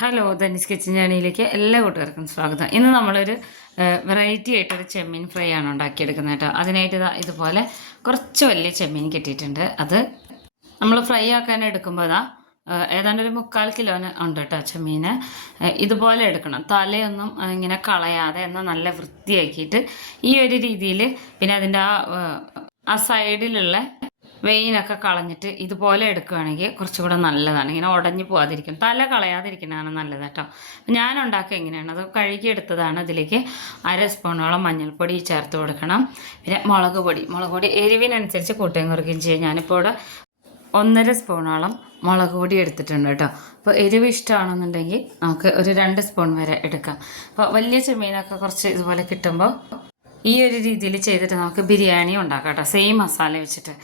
Hello ധനിസ് kitchen ജേണിയിലേക്ക് എല്ലാ കൂട്ടുകാർക്കും സ്വാഗതം. ഇന്ന് നമ്മളൊരു വെറൈറ്റി ആയിട്ടൊരു ചെമ്മീൻ ഫ്രൈ ആണ് ഉണ്ടാക്കിയെടുക്കുന്നത് കേട്ടോ. അതിനായിട്ട് ഇതാ ഇതുപോലെ കുറച്ച് വലിയ ചെമ്മീൻ കിട്ടിയിട്ടുണ്ട്. അത് നമ്മൾ ഫ്രൈ ആക്കാൻ എടുക്കുമ്പോൾ ഇതാ ഏതാണ്ട് ഒരു മുക്കാൽ കിലോന് ഉണ്ട് കേട്ടോ ചെമ്മീൻ. ഇതുപോലെ എടുക്കണം. തലയൊന്നും ഇങ്ങനെ കളയാതെ എന്നാൽ നല്ല വൃത്തിയാക്കിയിട്ട് ഈ ഒരു രീതിയിൽ പിന്നെ അതിന്റെ ആ സൈഡിലുള്ള വെയിനൊക്കെ കളഞ്ഞിട്ട് ഇതുപോലെ എടുക്കുകയാണെങ്കിൽ കുറച്ചുകൂടെ നല്ലതാണ്. ഇങ്ങനെ ഉടഞ്ഞു പോകാതിരിക്കും തല കളയാതിരിക്കുന്നതാണ് നല്ലത് കേട്ടോ. ഞാൻ ഉണ്ടാക്കുക എങ്ങനെയാണ് അത് കഴുകിയെടുത്തതാണ് ഇതിലേക്ക് അര സ്പൂണോളം മഞ്ഞൾപ്പൊടി ചേർത്ത് കൊടുക്കണം. പിന്നെ മുളക് പൊടി. മുളക് പൊടി എരിവിനനുസരിച്ച് കൂട്ടുകയും കുറയ്ക്കുകയും ചെയ്യും. ഞാനിപ്പോൾ ഇവിടെ ഒന്നര സ്പൂണോളം മുളക് പൊടി എടുത്തിട്ടുണ്ട് കേട്ടോ. അപ്പോൾ എരിവ് ഇഷ്ടമാണെന്നുണ്ടെങ്കിൽ നമുക്ക് ഒരു രണ്ട് സ്പൂൺ വരെ എടുക്കാം. അപ്പോൾ വലിയ ചെമ്മീനൊക്കെ കുറച്ച് ഇതുപോലെ കിട്ടുമ്പോൾ ഈ ഒരു രീതിയിൽ ചെയ്തിട്ട് നമുക്ക് ബിരിയാണി ഉണ്ടാക്കാം കേട്ടോ. സെയിം മസാല വെച്ചിട്ട്.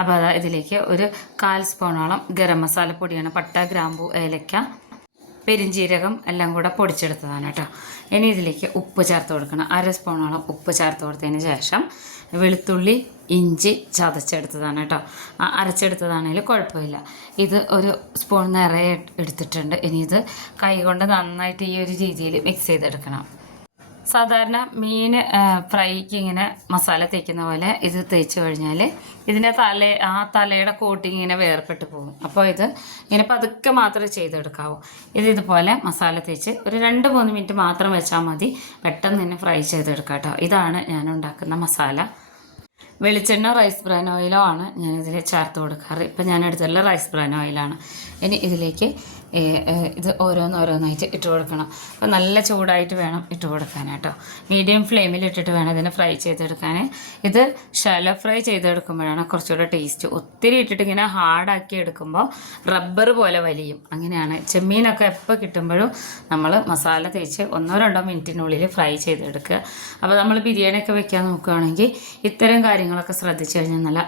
അപ്പോൾ അതാ ഇതിലേക്ക് ഒരു കാൽ സ്പൂണോളം ഗരം മസാല പൊടിയാണ്. പട്ട ഗ്രാമ്പു ഏലക്ക പെരിഞ്ജീരകം എല്ലാം കൂടെ പൊടിച്ചെടുത്തതാണ് കേട്ടോ. ഇനി ഇതിലേക്ക് ഉപ്പ് ചേർത്ത് കൊടുക്കണം. അര സ്പൂണോളം ഉപ്പ് ചേർത്ത് കൊടുത്തതിന് ശേഷം വെളുത്തുള്ളി ഇഞ്ചി ചതച്ചെടുത്തതാണ് കേട്ടോ. അരച്ചെടുത്തതാണെങ്കിൽ കുഴപ്പമില്ല. ഇത് ഒരു സ്പൂൺ നിറയെ എടുത്തിട്ടുണ്ട്. ഇനി ഇത് കൈകൊണ്ട് നന്നായിട്ട് ഈ ഒരു രീതിയിൽ മിക്സ് ചെയ്തെടുക്കണം. സാധാരണ മീൻ ഫ്രൈക്ക് ഇങ്ങനെ മസാല തേക്കുന്ന പോലെ ഇത് തേച്ച് കഴിഞ്ഞാൽ ഇതിന്റെ തല ആ തലയുടെ കോട്ടിങ് ഇങ്ങനെ വേർപെട്ട് പോകും. അപ്പോൾ ഇത് ഇങ്ങനെ പതുക്കെ മാത്രമേ ചെയ്തെടുക്കാവൂ. ഇത് ഇതുപോലെ മസാല തേച്ച് ഒരു രണ്ട് മൂന്ന് മിനിറ്റ് മാത്രം വെച്ചാൽ മതി. പെട്ടെന്ന് തന്നെ ഫ്രൈ ചെയ്തെടുക്കാം കേട്ടോ ഇതാണ് ഞാൻ ഉണ്ടാക്കുന്ന മസാല. വെളിച്ചെണ്ണ റൈസ് ബ്രാൻ ഓയിലോ ആണ് ഞാനിതിൽ ചേർത്ത് കൊടുക്കാറ്. ഇപ്പം ഞാൻ എടുത്തുള്ള റൈസ് ബ്രാൻ ഓയിലാണ്. ഇനി ഇതിലേക്ക് ഇത് ഓരോന്നോരോന്നായിട്ട് ഇട്ട് കൊടുക്കണം. അപ്പോൾ നല്ല ചൂടായിട്ട് വേണം ഇട്ട് കൊടുക്കാൻ കേട്ടോ മീഡിയം ഫ്ലെയിമിൽ ഇട്ടിട്ട് വേണം ഇതിനെ ഫ്രൈ ചെയ്തെടുക്കാൻ ഇത് ഷാലോ ഫ്രൈ ചെയ്തെടുക്കുമ്പോഴാണ് കുറച്ചുകൂടെ ടേസ്റ്റ് ഒത്തിരി ഇട്ടിട്ട് ഇങ്ങനെ ഹാർഡാക്കി എടുക്കുമ്പോൾ റബ്ബർ പോലെ വലിയും. അങ്ങനെയാണ്. ചെമ്മീനൊക്കെ എപ്പോൾ കിട്ടുമ്പോഴും നമ്മൾ മസാല തേച്ച് ഒന്നോ രണ്ടോ മിനിറ്റിനുള്ളിൽ ഫ്രൈ ചെയ്തെടുക്കുക. അപ്പോൾ നമ്മൾ ബിരിയാണിയൊക്കെ വെക്കാൻ നോക്കുകയാണെങ്കിൽ ഇത്തരം കാര്യങ്ങളൊക്കെ ശ്രദ്ധിച്ചു കഴിഞ്ഞാൽ നല്ല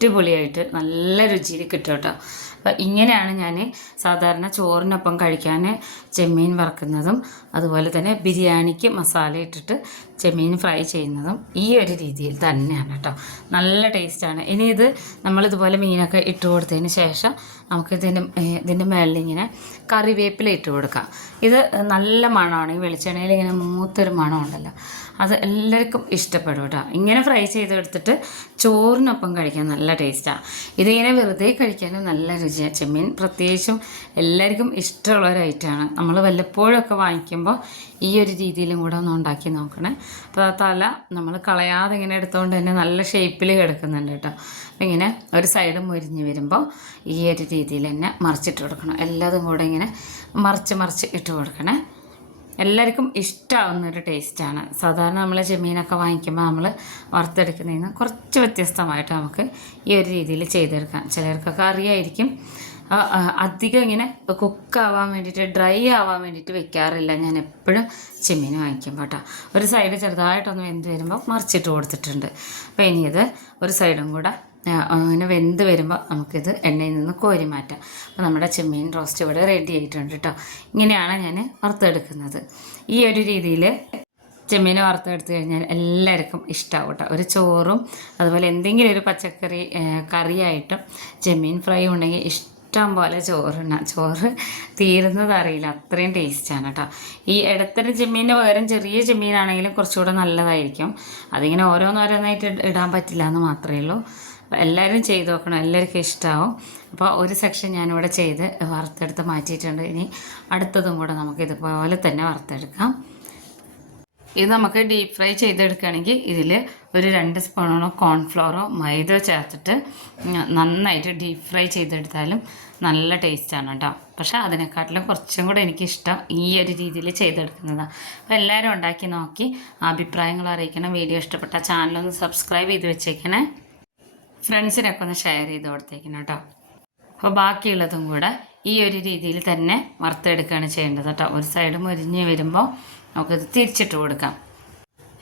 അടിപൊളിയായിട്ട് നല്ല രുചിയിൽ കിട്ടും കേട്ടോ. അപ്പം ഇങ്ങനെയാണ് ഞാൻ സാധാരണ ചോറിനൊപ്പം കഴിക്കാൻ ചെമ്മീൻ വറക്കുന്നതും അതുപോലെ തന്നെ ബിരിയാണിക്ക് മസാല ഇട്ടിട്ട് ചെമ്മീൻ ഫ്രൈ ചെയ്യുന്നതും ഈ ഒരു രീതിയിൽ തന്നെയാണ് കേട്ടോ. നല്ല ടേസ്റ്റാണ് ഇനി ഇത് നമ്മളിതുപോലെ മീനൊക്കെ ഇട്ട് കൊടുത്തതിന് ശേഷം നമുക്ക് ഇതിന്റെ ഇതിന്റെ മേളിൽ ഇങ്ങനെ കറിവേപ്പില ഇട്ട് കൊടുക്കാം. ഇത് നല്ല മണമാണ്. ഈ വെളിച്ചെണ്ണയിൽ ഇങ്ങനെ മൂത്തൊരു മണമുണ്ടല്ലോ അത് എല്ലാവർക്കും ഇഷ്ടപ്പെടും കേട്ടോ. ഇങ്ങനെ ഫ്രൈ ചെയ്തെടുത്തിട്ട് ചോറിനൊപ്പം കഴിക്കാൻ നല്ല ടേസ്റ്റാണ് ഇതിങ്ങനെ വെറുതെ കഴിക്കാനും നല്ല രുചിയാണ് ചെമ്മീൻ പ്രത്യേകിച്ചും എല്ലാവർക്കും ഇഷ്ടമുള്ള ഒരു ഐറ്റമാണ് നമ്മൾ വല്ലപ്പോഴൊക്കെ വാങ്ങിക്കുമ്പോൾ ഈ ഒരു രീതിയിലും കൂടെ ഒന്ന് ഉണ്ടാക്കി നോക്കണേ. അപ്പോൾ തല നമ്മൾ കളയാതെ ഇങ്ങനെ എടുത്തുകൊണ്ട് തന്നെ നല്ല ഷേപ്പിൽ കിടക്കുന്നുണ്ട് കേട്ടോ. അപ്പോൾ ഇങ്ങനെ ഒരു സൈഡ് മുരിഞ്ഞ് വരുമ്പോൾ ഈ ഒരു രീതിയിൽ തന്നെ മറിച്ചിട്ട് കൊടുക്കണം. എല്ലാതും കൂടെ ഇങ്ങനെ മറിച്ച് മറിച്ച് ഇട്ട് കൊടുക്കണേ. എല്ലാവർക്കും ഇഷ്ടമാവുന്ന ഒരു ടേസ്റ്റാണ്. സാധാരണ നമ്മൾ ചെമ്മീനൊക്കെ വാങ്ങിക്കുമ്പോൾ നമ്മൾ വറുത്തെടുക്കുന്നതിൽ നിന്ന് കുറച്ച് വ്യത്യസ്തമായിട്ട് നമുക്ക് ഈ ഒരു രീതിയിൽ ചെയ്തെടുക്കാം. ചിലർക്കൊക്കെ അറിയായിരിക്കും. അധികം ഇങ്ങനെ കുക്കാവാൻ വേണ്ടിയിട്ട് ഡ്രൈ ആവാൻ വേണ്ടിയിട്ട് വെക്കാറില്ല. ഞാൻ എപ്പോഴും ചെമ്മീൻ വാങ്ങിക്കും കേട്ടോ. ഒരു സൈഡ് ചെറുതായിട്ടൊന്ന് വെന്ത് വരുമ്പോൾ മറിച്ചിട്ട് കൊടുത്തിട്ടുണ്ട്. അപ്പോൾ ഇനിയത് ഒരു സൈഡും കൂടെ അങ്ങനെ വെന്ത് വരുമ്പോൾ നമുക്കിത് എണ്ണയിൽ നിന്ന് കോരി മാറ്റാം. അപ്പോൾ നമ്മുടെ ചെമ്മീൻ റോസ്റ്റ് ഇവിടെ റെഡി ആയിട്ടുണ്ട് കേട്ടോ. ഇങ്ങനെയാണ് ഞാൻ വറുത്തെടുക്കുന്നത്. ഈ ഒരു രീതിയിൽ ചെമ്മീൻ വറുത്തെടുത്ത് കഴിഞ്ഞാൽ എല്ലാവർക്കും ഇഷ്ടമാവും കേട്ടോ. ഒരു ചോറും അതുപോലെ എന്തെങ്കിലും ഒരു പച്ചക്കറി കറിയായിട്ടും ചെമ്മീൻ ഫ്രൈ ഉണ്ടെങ്കിൽ ഇഷ്ടം പോലെ ചോറുണ്ണ. ചോറ് തീരുന്നത് അറിയില്ല. അത്രയും ടേസ്റ്റാണ് കേട്ടോ ഈ ഇടത്തരം ചെമ്മീന്റെ പകരം ചെറിയ ചെമ്മീനാണെങ്കിലും കുറച്ചുകൂടെ നല്ലതായിരിക്കും. അതിങ്ങനെ ഓരോന്നോരോന്നായിട്ട് ഇടാൻ പറ്റില്ല എന്ന് മാത്രമേ ഉള്ളൂ. എല്ലാവരും ചെയ്ത് നോക്കണം. എല്ലാവർക്കും ഇഷ്ടമാവും അപ്പോൾ ഒരു സെക്ഷൻ ഞാനിവിടെ ചെയ്ത് വറുത്തെടുത്ത് മാറ്റിയിട്ടുണ്ട്. ഇനി അടുത്തതും കൂടെ നമുക്ക് ഇതുപോലെ തന്നെ വറുത്തെടുക്കാം. ഇത് നമുക്ക് ഡീപ് ഫ്രൈ ചെയ്തെടുക്കുകയാണെങ്കിൽ ഇതിൽ ഒരു രണ്ട് സ്പൂണോളം കോൺഫ്ലോറോ മൈദ ചേർത്തിട്ട് നന്നായിട്ട് ഡീപ് ഫ്രൈ ചെയ്തെടുത്താലും നല്ല ടേസ്റ്റാണ് കേട്ടോ പക്ഷേ അതിനെക്കാട്ടിലും കുറച്ചും കൂടെ എനിക്കിഷ്ടം ഈ ഒരു രീതിയിൽ ചെയ്തെടുക്കുന്നതാണ്. അപ്പോൾ എല്ലാവരും ഉണ്ടാക്കി നോക്കി അഭിപ്രായങ്ങൾ അറിയിക്കണം വീഡിയോ ഇഷ്ടപ്പെട്ട ചാനലൊന്ന് സബ്സ്ക്രൈബ് ചെയ്ത് വെച്ചേക്കണേ. ഫ്രണ്ട്സിനൊക്കെ ഒന്ന് ഷെയർ ചെയ്ത് കൊടുത്തേക്കണം കേട്ടോ അപ്പോൾ ബാക്കിയുള്ളതും കൂടെ ഈ ഒരു രീതിയിൽ തന്നെ വറുത്തെടുക്കുകയാണ് ചെയ്യേണ്ടത് കേട്ടോ ഒരു സൈഡ് മുരിഞ്ഞ് വരുമ്പോൾ നമുക്കിത് തിരിച്ചിട്ട് കൊടുക്കാം.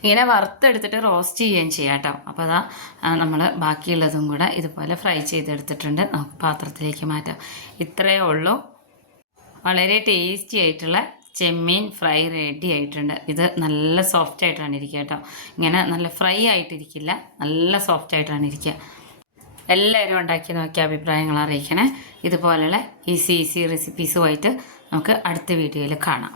ഇങ്ങനെ വറുത്തെടുത്തിട്ട് റോസ്റ്റ് ചെയ്യുകയും ചെയ്യാം കേട്ടോ. അപ്പോൾ അതാ നമ്മൾ ബാക്കിയുള്ളതും കൂടെ ഇതുപോലെ ഫ്രൈ ചെയ്തെടുത്തിട്ടുണ്ട്. നമുക്ക് പാത്രത്തിലേക്ക് മാറ്റാം. ഇത്രയേ ഉള്ളൂ. വളരെ ടേസ്റ്റി ആയിട്ടുള്ള ചെമ്മീൻ ഫ്രൈ റെഡി ആയിട്ടുണ്ട്. ഇത് നല്ല സോഫ്റ്റ് ആയിട്ടാണ് ഇരിക്കുക കേട്ടോ. ഇങ്ങനെ നല്ല ഫ്രൈ ആയിട്ടിരിക്കില്ല. നല്ല സോഫ്റ്റ് ആയിട്ടാണ് ഇരിക്കുക. എല്ലാവരും ഉണ്ടാക്കി നോക്കിയ അഭിപ്രായങ്ങൾ അറിയിക്കണേ. ഇതുപോലെയുള്ള ഈസി ഈസി റെസിപ്പീസുമായിട്ട് നമുക്ക് അടുത്ത വീഡിയോയിൽ കാണാം.